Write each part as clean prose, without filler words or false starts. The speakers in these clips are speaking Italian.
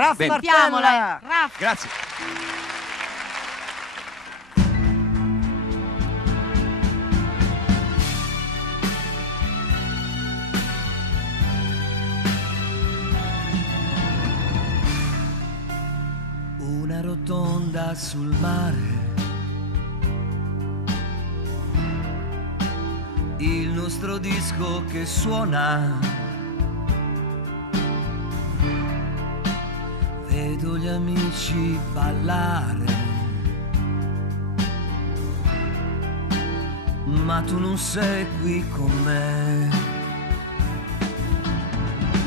Raff Sentiamola. Raff. Grazie. Una rotonda sul mare, il nostro disco che suona, vedo gli amici ballare, ma tu non sei qui con me.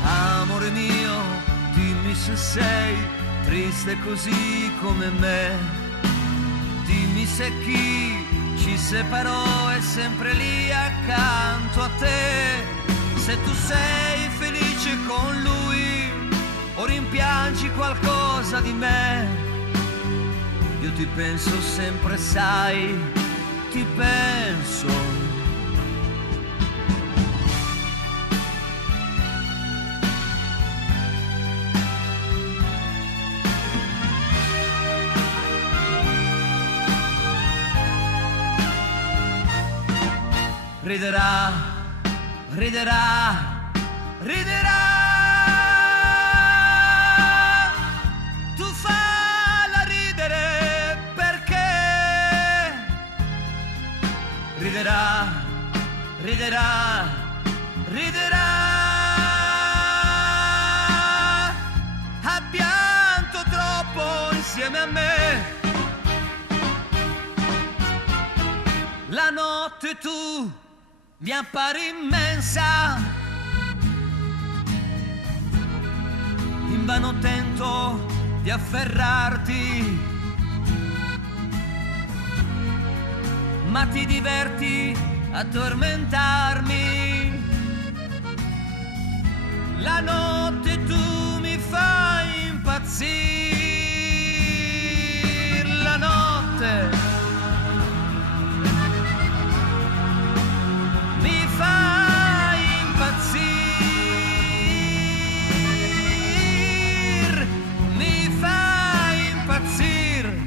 Amore mio, dimmi se sei triste così come me, dimmi se chi ci separò è sempre lì accanto a te, se tu sei felice con lui o rimpiangi qualcosa di me. Io ti penso sempre, sai, ti penso. Riderà, riderà, riderà. Tu falla ridere perché riderà, riderà, riderà. Ha pianto troppo insieme a me. La notte tu mi appari immensa, invano tento di afferrarti, ma ti diverti a tormentarmi. La notte tu mi fai impazzire, la notte mi fai impazzire, mi fai impazzire.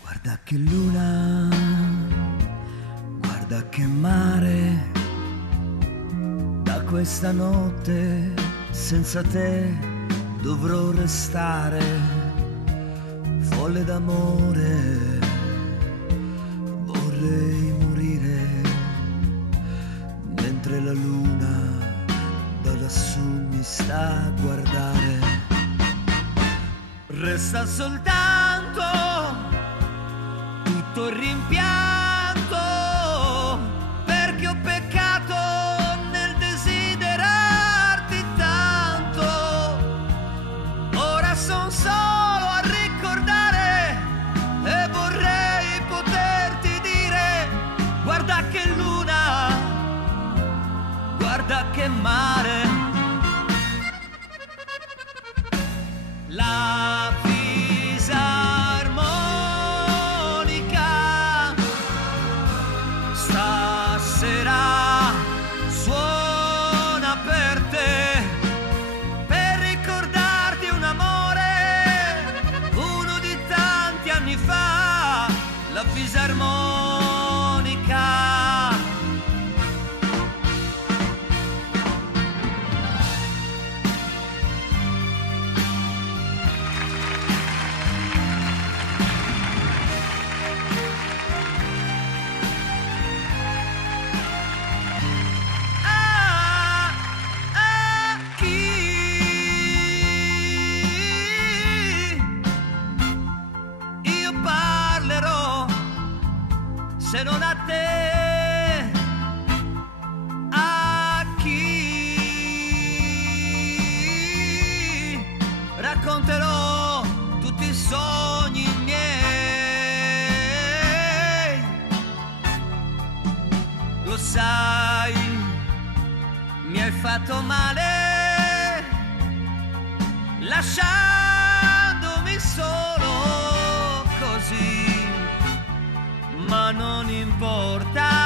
Guarda che luna, guarda che mare, da questa notte senza te dovrò restare, folle d'amore, vorrei morire, mentre la luna da lassù mi sta a guardare. Resta soltanto tutto il rimpianto, perché ho peccato nel desiderarti tanto. Ora son solo a ricordare e vorrei poterti dire: guarda che luna, guarda che mare. La fisarmonica stasera suona per te, per ricordarti un amore, uno di tanti anni fa. La fisarmonica fatto male, lasciandomi solo così, ma non importa.